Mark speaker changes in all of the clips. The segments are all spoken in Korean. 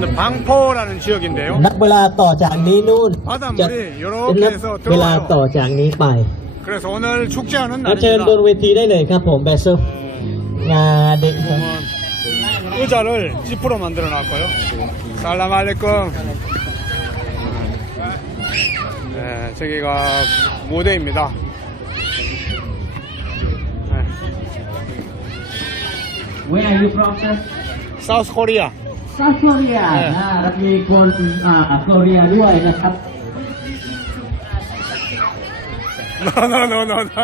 Speaker 1: 는 방포라는 지역인데요.
Speaker 2: นับเวลาต่อจากนี้นู่น
Speaker 1: 바닷물이
Speaker 2: จะ
Speaker 1: 이렇게
Speaker 2: นับ
Speaker 1: 해서
Speaker 2: เวลาต่อ
Speaker 1: 들어와요.
Speaker 2: จากนี้ไป
Speaker 1: 그래서 오늘 축제하는
Speaker 2: ก็เชิญ
Speaker 1: 날입니다.
Speaker 2: บนเวทีได้เลยครับผมแบสเซลงาเด็กครับ
Speaker 1: 보면 의자를 지프로 만들어 놨고요. 살람 알레끔. 네, 저기가 무대입니다. 네.
Speaker 2: Where are you from sir
Speaker 1: 사우스 코리아.
Speaker 2: South Korea
Speaker 1: เออ
Speaker 2: อ่าแล้วมีคนอ่าโคเรียด้วยนะครับ
Speaker 1: 노노노노노.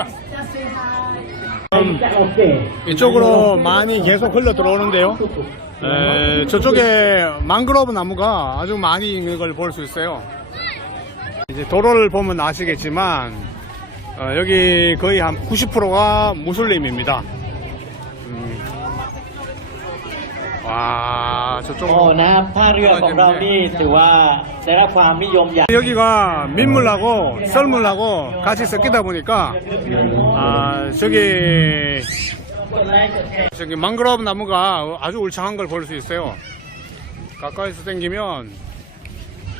Speaker 2: โอเค
Speaker 1: 이쪽으로 많이 계속 흘러 들어오는데요. 에, 저쪽에 망그로브 나무가 아주 많이 있는 걸 볼 수 있어요. 이제 도로를 보면 아시겠지만 어, 여기 거의 한 90%가 무슬림입니다. 와
Speaker 2: โอ้
Speaker 1: 저쪽으로
Speaker 2: นะครับท่าเรือของเรานี่ถือว่าได้รับความนิยมอย่าง
Speaker 1: 여기가 민물하고 썰물하고 같이 섞이다 보니까 아 저기 저기 망그로브 나무가 아주 울창한 걸 볼 수 있어요. 가까이서 당기면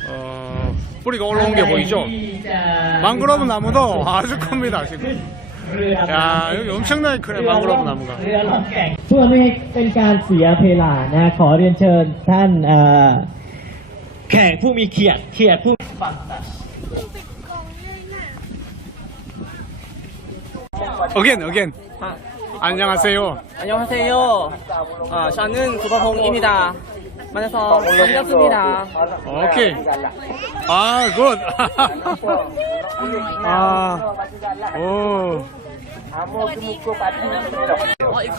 Speaker 1: 어, 뿌리가 올라온 게 보이죠? 망그로브 나무도 아주 큽니다 지금.
Speaker 2: เรือ
Speaker 1: 야 여기 엄청나게 크네 망그로브 나무가.
Speaker 2: เรือล่องแก่งเพื่อไม่เป็นการเสียเพลานะขอเรียนเชิญท่านเอ่อแขกผู้มีเกียรติเกียรติผู้ฟังตัด
Speaker 1: 어겐 어겐. 안녕하세요.
Speaker 3: 안녕하세요. 아, 저는 구바홍입니다. 만나서 반갑습니다.
Speaker 1: 오케이. 아, 굿. 아, 오.
Speaker 3: Oh, it's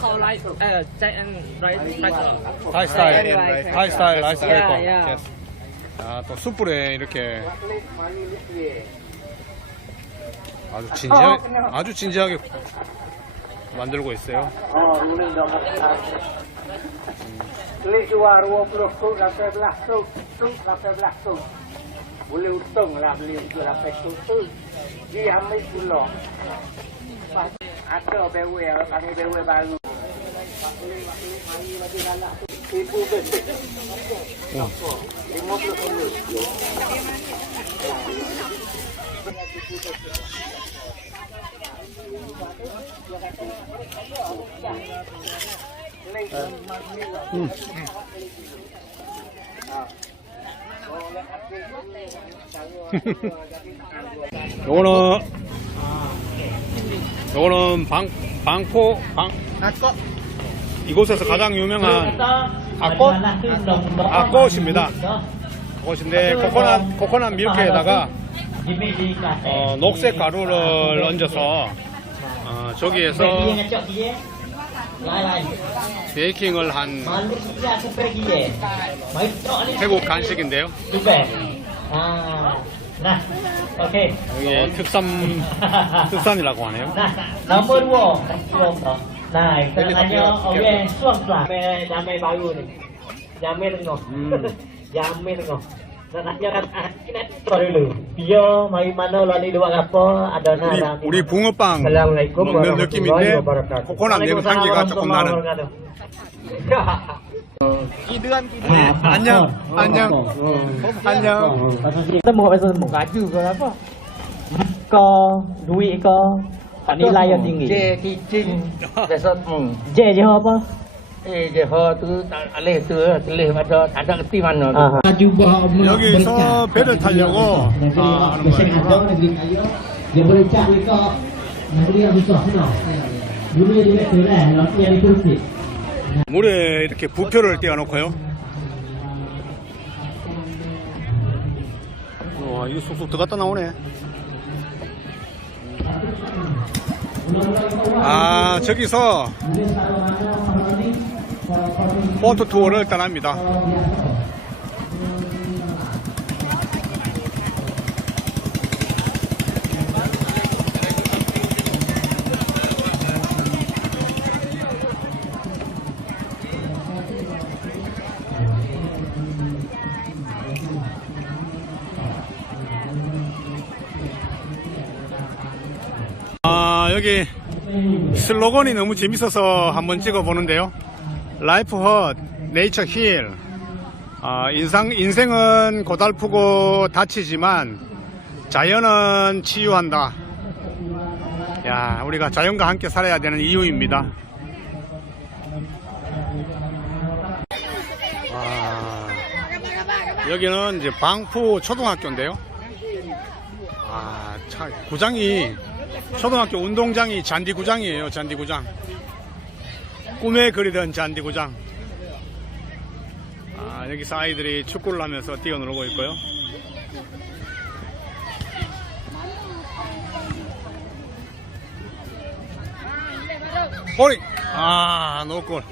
Speaker 3: called like uh, giant rice rice.
Speaker 1: 타이 스타일. 타이 스타일 라이스
Speaker 3: Yeah,
Speaker 1: 페이퍼.
Speaker 3: yeah.
Speaker 1: 아, 또 숯불에 이렇게 아주 진지하게, 아주 진지하게 만들고 있어요.
Speaker 4: Klik Ni jual 20 tu, 18 tu, tu, 18 tu. Boleh untung lah beli untuk 18 tu tu. Dia ambil pulang. Ada bewe, kami bewe baru. Ibu betul. Ibu besi. Ibu besi.
Speaker 1: 요거는 요거는 방 방포 방 이곳에서 가장 유명한 아꽃 아꽃입니다. 꽃인데 코코넛 코코넛 밀크에다가 어, 녹색 가루를 얹어서 어, 저기에서 베이킹을 한 태국 간식인데요.
Speaker 2: 아, 오케이.
Speaker 1: 이게 특산 특산이라고 하네요.
Speaker 2: 넘버 원. 나 일단 안녕. 오케이. 수업 수업. 야매 야매 바이오는
Speaker 1: 야매는
Speaker 2: 거. 음. 야매는 거. 나나야 나 비어 마이 마노 라니 루아가포 아다나
Speaker 1: 우리,
Speaker 2: 라니
Speaker 1: 우리 붕어빵 먹는 느낌인데 코코넛 냄새가 조금 나는 기드한 기드 안녕 안녕 안녕
Speaker 2: kita mau pesan mau kaju ke apa ke duit ke tak nilai yang tinggi
Speaker 4: J kijing besok
Speaker 2: J je apa
Speaker 4: eh je ho tu tak alih tu tulis pada tak ada kerti mana tu
Speaker 2: Ah.
Speaker 1: 여기서 배를 타려고 아, 하는 거예요. 물에 이렇게 부표를 띄워놓고요. 와, 이거 쑥쑥 들어갔다 나오네. 아, 저기서 보트 투어를 떠납니다. 아, 여기 슬로건이 너무 재밌어서 한번 찍어 보는데요. 라이프 헛, 네이처 힐. 아, 인상, 인생은 고달프고 다치지만 자연은 치유한다. 야, 우리가 자연과 함께 살아야 되는 이유입니다. 아, 여기는 이제 방푸 초등학교인데요. 아, 참, 구장이, 초등학교 운동장이 잔디구장이에요, 잔디구장. 꿈에 그리던 잔디구장. 아, 여기서 아이들이 축구를 하면서 뛰어놀고 있고요. 볼이! 아, 노골.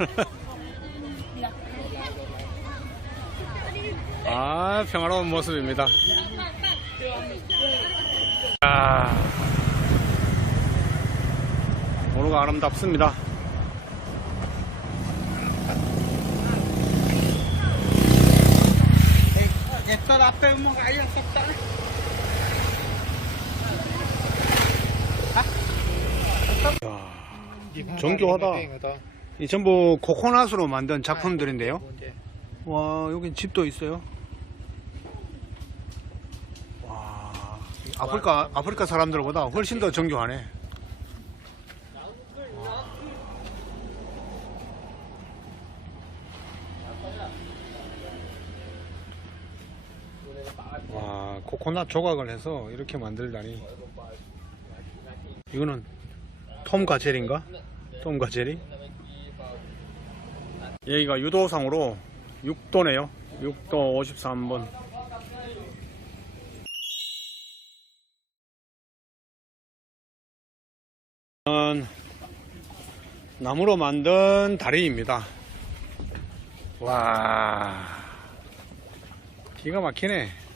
Speaker 1: 아, 평화로운 모습입니다. 아, 도로가 아름답습니다. 정교하다. 이 전부 코코넛으로 만든 작품들인데요. 와, 여긴 집도 있어요. 와, 아프리카, 아프리카 사람들보다 훨씬 더 정교하네. 와, 코코넛 조각을 해서 이렇게 만들다니. 이거는 톰과 제리인가? 톰과 제리? 여기가 유도상으로 6도네요. 6도 53번. 나무로 만든 다리입니다. 와, 기가 막히네.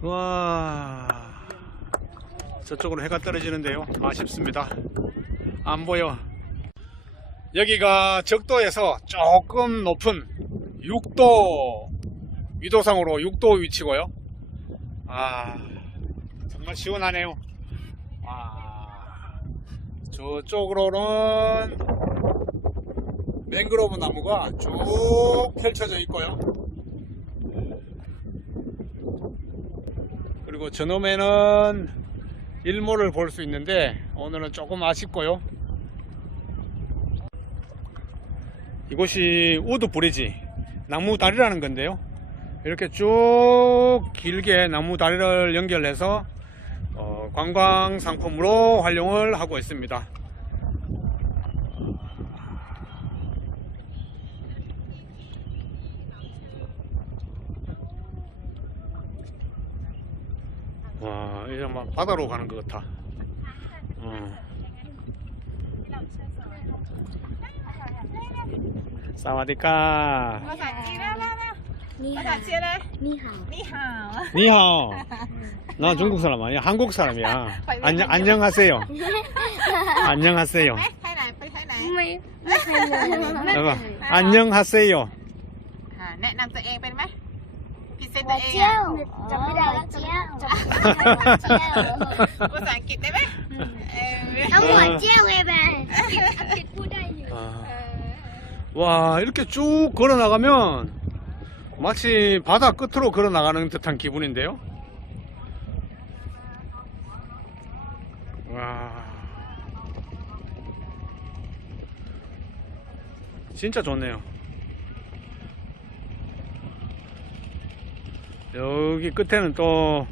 Speaker 1: 와, 저쪽으로 해가 떨어지는데요. 아쉽습니다. 안 보여. 여기가 적도에서 조금 높은 6도 위도상으로 6도 위치고요. 아, 정말 시원하네요. 아, 저쪽으로는 맹그로브 나무가 쭉 펼쳐져 있고요. 그리고 저놈에는 일몰을 볼 수 있는데 오늘은 조금 아쉽고요. 이곳이 우드 브리지 나무 다리라는 건데요. 이렇게 쭉 길게 나무 다리를 연결해서 어, 관광 상품으로 활용을 하고 있습니다. 와, 이제 막 바다로 가는 것 같아. 어. 사와디카.
Speaker 5: ภาษาจีนแล้วนะ
Speaker 6: 你
Speaker 5: ภา
Speaker 6: 好
Speaker 5: ษาจีนเลย
Speaker 6: 你好
Speaker 5: นี่ห่าว
Speaker 1: 니하오. 나 중국 사람 아니야. 한국 사람이야. 안녕, 안녕하세요. 안녕하세요.
Speaker 5: ไปไทยไหนไปไทยไหน
Speaker 6: ไม่ไม่เคยเลย
Speaker 1: 봐봐. 안녕하세요.
Speaker 5: อ่าแนะนำตัวเองเป็นไหมพรี เซนต์
Speaker 6: 我
Speaker 5: ตัวเอง
Speaker 6: เจียวจำไม่ได้แล้วเจียวจำไม่ได้แล้วเจียว
Speaker 5: ภาษาอังกฤษได้ไหมเออ
Speaker 6: ต้องหัวเจียวไงแม่อังกฤษพูดได้อยู่
Speaker 1: 아. 와, 이렇게 쭉 걸어 나가면 마치 바다 끝으로 걸어 나가는 듯한 기분인데요. 와. 진짜 좋네요. 여기 끝에는 또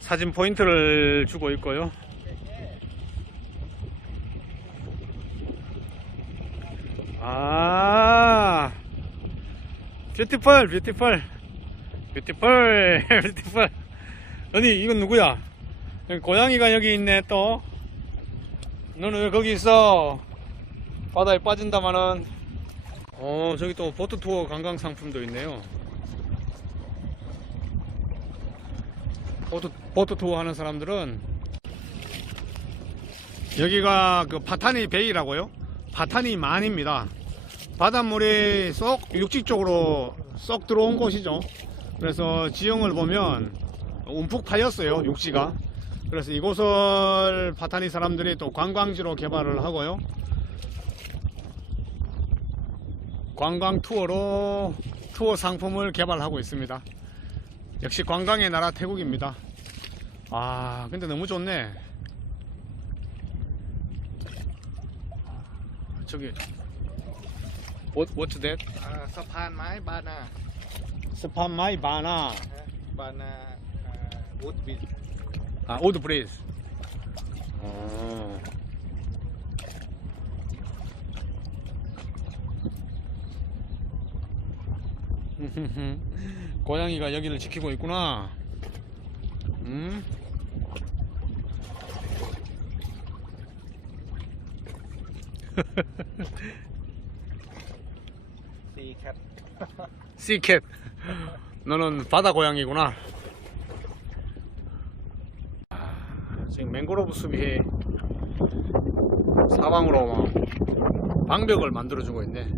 Speaker 1: 사진 포인트를 주고 있고요. 아, 뷰티풀, 뷰티풀, 뷰티풀, 뷰티풀. 어디, 이건 누구야? 고양이가 여기 있네, 또. 너는 왜 거기 있어? 바다에 빠진다마는. 어, 저기 또 보트 투어 관광 상품도 있네요. 보트, 보트 투어 하는 사람들은 여기가 그 파타니 베이라고요? 파타니 만입니다. 바닷물이 쏙 육지 쪽으로 쏙 들어온 곳이죠. 그래서 지형을 보면 움푹 파였어요, 육지가. 그래서 이곳을 파타니 사람들이 또 관광지로 개발을 하고요. 관광 투어로 투어 상품을 개발하고 있습니다. 역시 관광의 나라 태국입니다 아 근데 너무 좋네 저기 What, what's that? Uh, Sapan Mai
Speaker 7: Bana. Sapan Mai Bana. Bana uh, wood bridge.
Speaker 1: 아, wood bridge. 아. 음. 고양이가 여기를 지키고 있구나. 음?
Speaker 7: 씨캣
Speaker 1: 씨캣 너는 바다 고양이구나. 아, 지금 맹그로브 숲이 사방으로 방벽을 만들어주고 있네.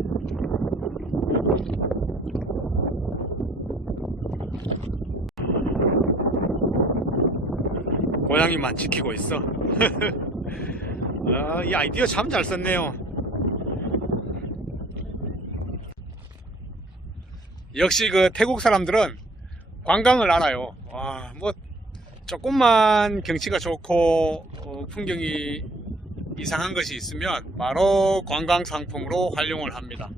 Speaker 1: 고양이만 지키고 있어 아, 이 아이디어 참 잘 썼네요 역시 그 태국 사람들은 관광을 알아요. 와, 뭐 조금만 경치가 좋고 어, 풍경이 이상한 것이 있으면 바로 관광 상품으로 활용을 합니다.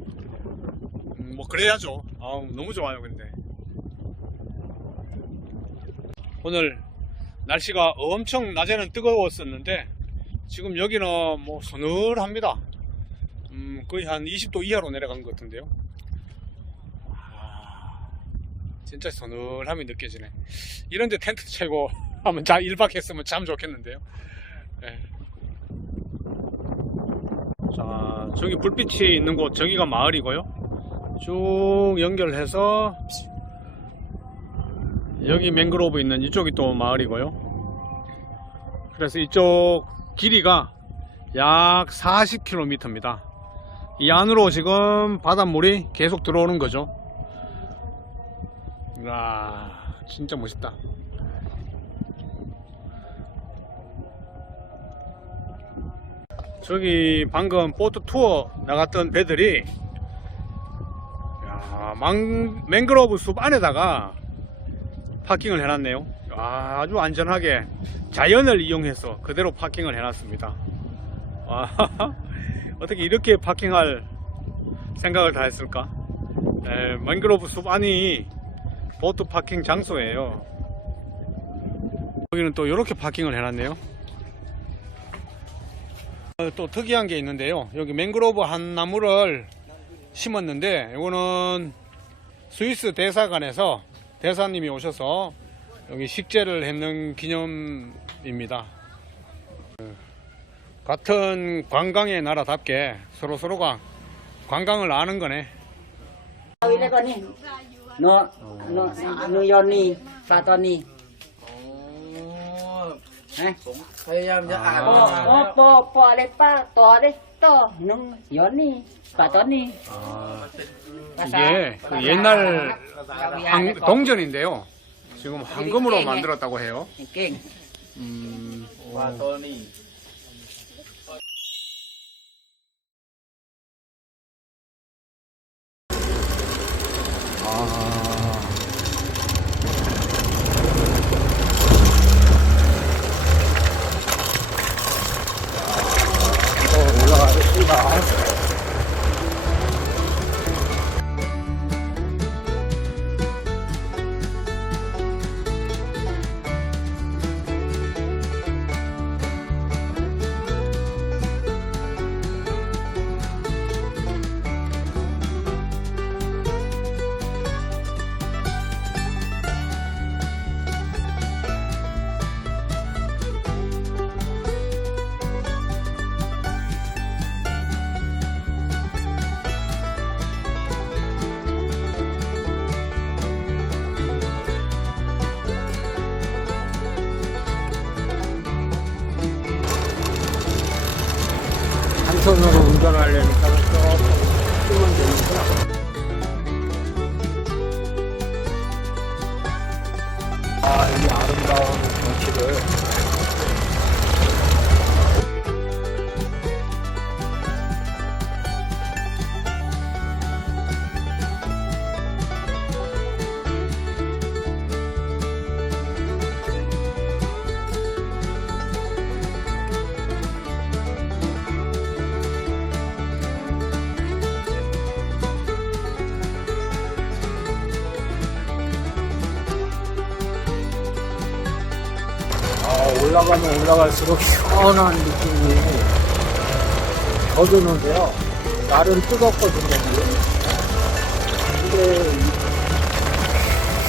Speaker 1: 음, 뭐 그래야죠. 아우, 너무 좋아요, 근데. 오늘 날씨가 엄청 낮에는 뜨거웠었는데 지금 여기는 뭐 서늘합니다. 음, 거의 한 20도 이하로 내려간 것 같은데요. 진짜 서늘함이 느껴지네. 이런데 텐트 치고 하면 자 1박 했으면 참 좋겠는데요. 예. 자, 저기 불빛이 있는 곳, 저기가 마을이고요. 쭉 연결해서 여기 맹그로브 있는 이쪽이 또 마을이고요. 그래서 이쪽 길이가 약 40km입니다. 이 안으로 지금 바닷물이 계속 들어오는 거죠. 와 진짜 멋있다 저기 방금 보트 투어 나갔던 배들이 야, 망, 맹그로브 숲 안에다가 파킹을 해놨네요 와, 아주 안전하게 자연을 이용해서 그대로 파킹을 해놨습니다 와, 어떻게 이렇게 파킹할 생각을 다 했을까 에, 맹그로브 숲 안이 보트 파킹 장소예요. 여기는 또 이렇게 파킹을 해놨네요. 어, 또 특이한 게 있는데요. 여기 맹그로브 한 나무를 심었는데 이거는 스위스 대사관에서 대사님이 오셔서 여기 식재를 했는 기념입니다. 어, 같은 관광의 나라답게 서로 서로가 관광을 아는 거네.
Speaker 8: เอาอีกแล้วก็นี่เนาะเนาะนูยอนนี่ปลาตอนนี้ฮะ
Speaker 7: พยายามจะอ่าน
Speaker 8: ปอปอปอปออะไรป้าต่อเลย 또 nung yon
Speaker 1: 이게 그 옛날 한- 동전인데요. 지금 황금으로 만들었다고 해요. 음,
Speaker 4: 올라가면 올라갈수록 시원한 느낌이 더 드는데요. 날은 뜨겁거든요. 근데 이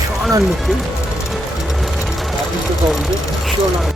Speaker 4: 시원한 느낌? 날은 뜨거운데 시원한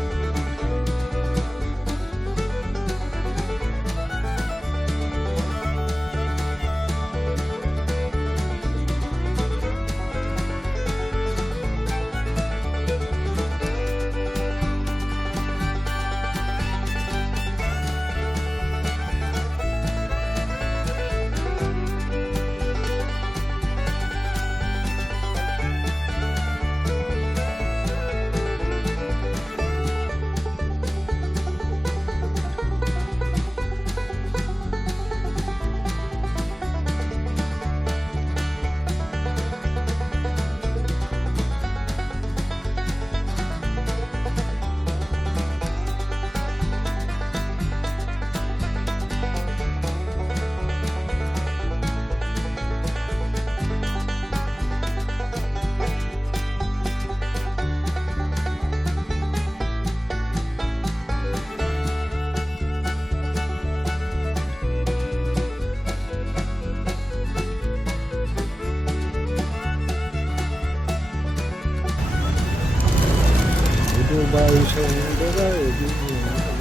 Speaker 4: 오토바이 세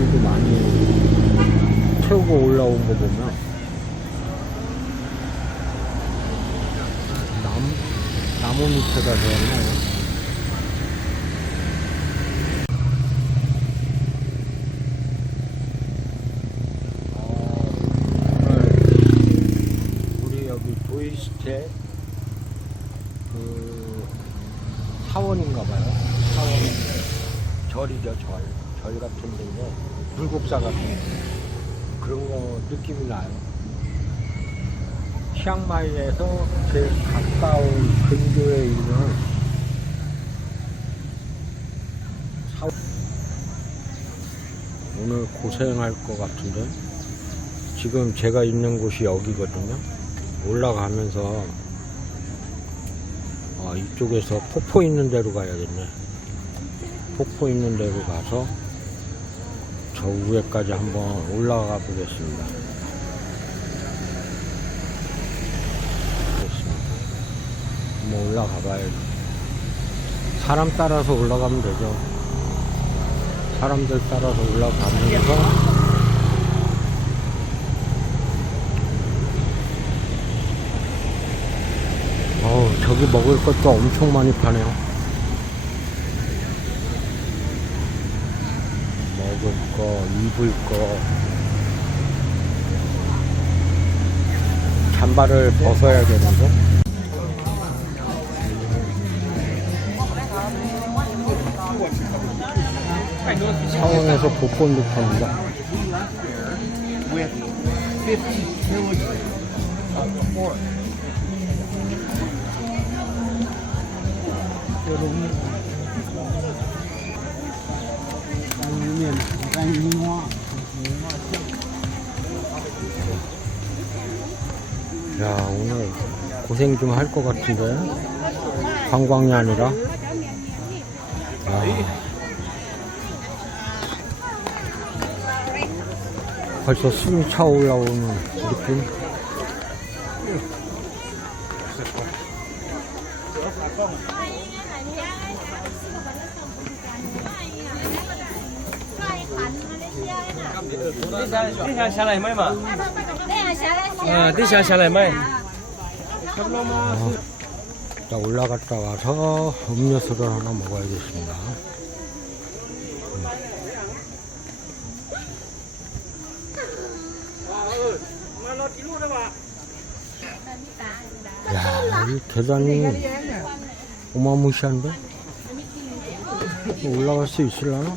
Speaker 4: 관광차들도 많이 태우고 올라온 거 보면 남, 나무 밑에다 세웠나요? 우리 여기 도이스테 그 사원인가 봐요. 사원 절이죠 절. 절 같은 데인데 불국사 같은 그런 거 느낌이 나요. 치앙마이에서 제일 가까운 근교에 있는 사원 오늘 고생할 것 같은데 지금 제가 있는 곳이 여기거든요. 올라가면서 아, 이쪽에서 폭포 있는 데로 가야겠네. 폭포 있는 데로 가서 저 위에까지 한번 올라가 보겠습니다. 그렇습니다. 한번 올라가 봐야죠. 사람 따라서 올라가면 되죠. 사람들 따라서 올라가면서 어우, 저기 먹을 것도 엄청 많이 파네요. 먹을 거, 입을 거. 잠바를 벗어야 되는데. 상원에서 복권도 팝니다. 야, 오늘 고생 좀 할 것 같은데. 관광이 아니라. 아. 벌써 숨이 차 올라오는 느낌?
Speaker 3: 下下来卖嘛？那样下来。啊，地下下来卖。
Speaker 4: 어, 자, 올라갔다 와서 음료수를 하나 먹어야겠습니다. 음. 야, 이 계단이 오마무시한데 올라갈 수 있을라나?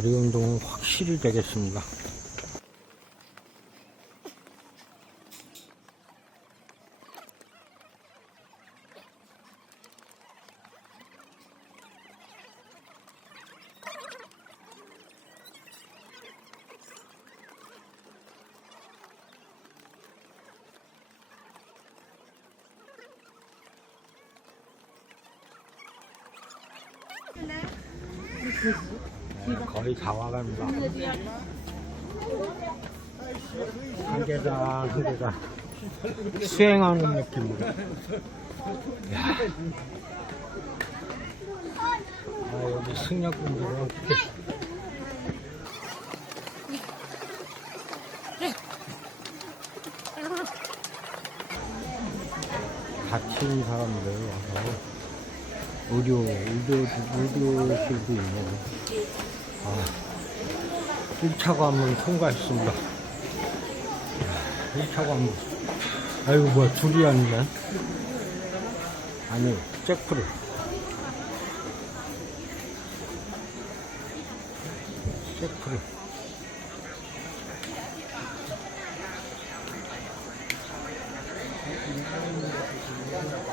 Speaker 4: 다리 운동은 확실히 되겠습니다. 거의 다 와갑니다. 한 개다, 한 개다. 수행하는 느낌으로. 야. 아, 여기 어떻게. 다친 사람들 와서 의료, 의료, 의료실도 있네요. 아, 1차 관문 통과했습니다. 1차 관문. 아이고, 뭐야, 아니네. 아니, 잭프를. 잭프를.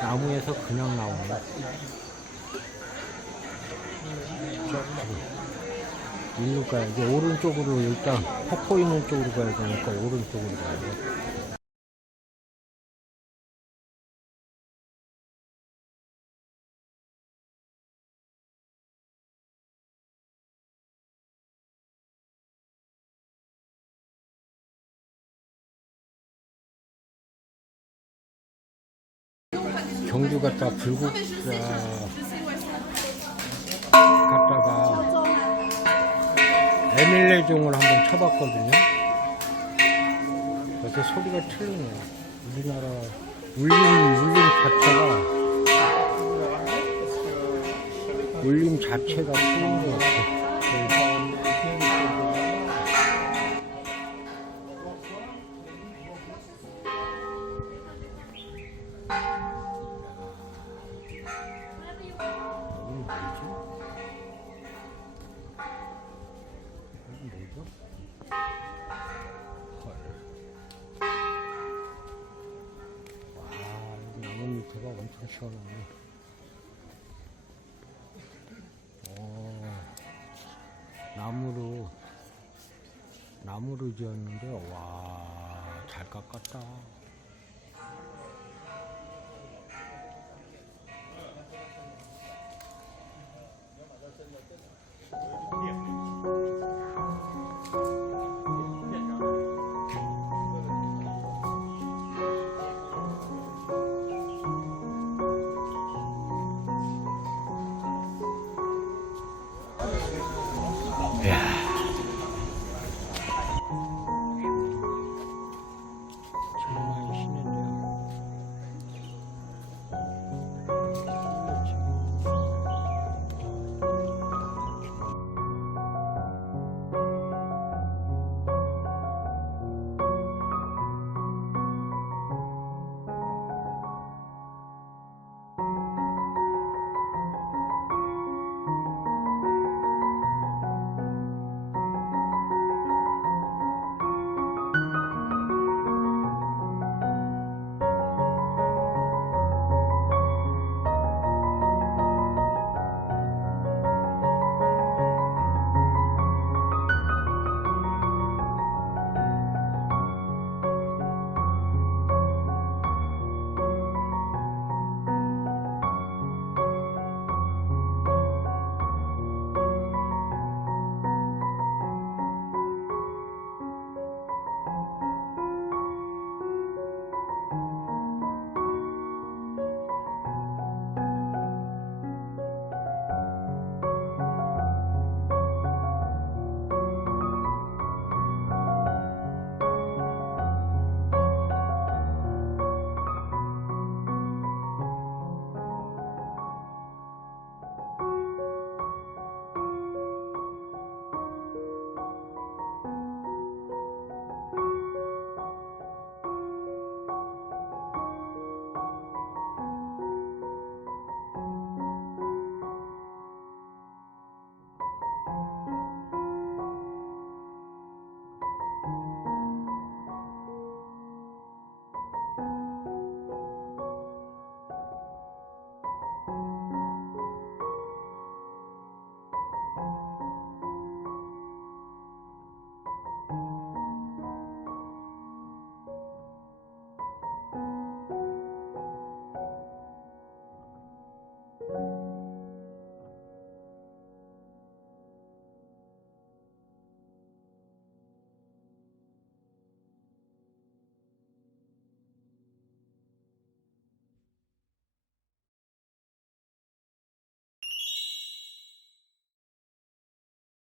Speaker 4: 나무에서 그냥 나오네. 일로 가야 이제 오른쪽으로 일단 폭포 있는 쪽으로 가야 되니까 오른쪽으로 가야 돼. 경주 갔다 불국 갔 에밀레종을 한번 쳐봤거든요. 그래서 소리가 틀리네요. 우리나라 울림 울림 자체가 울림 자체가 틀린 것 같아요. 지었는데, 와, 잘 깎았다.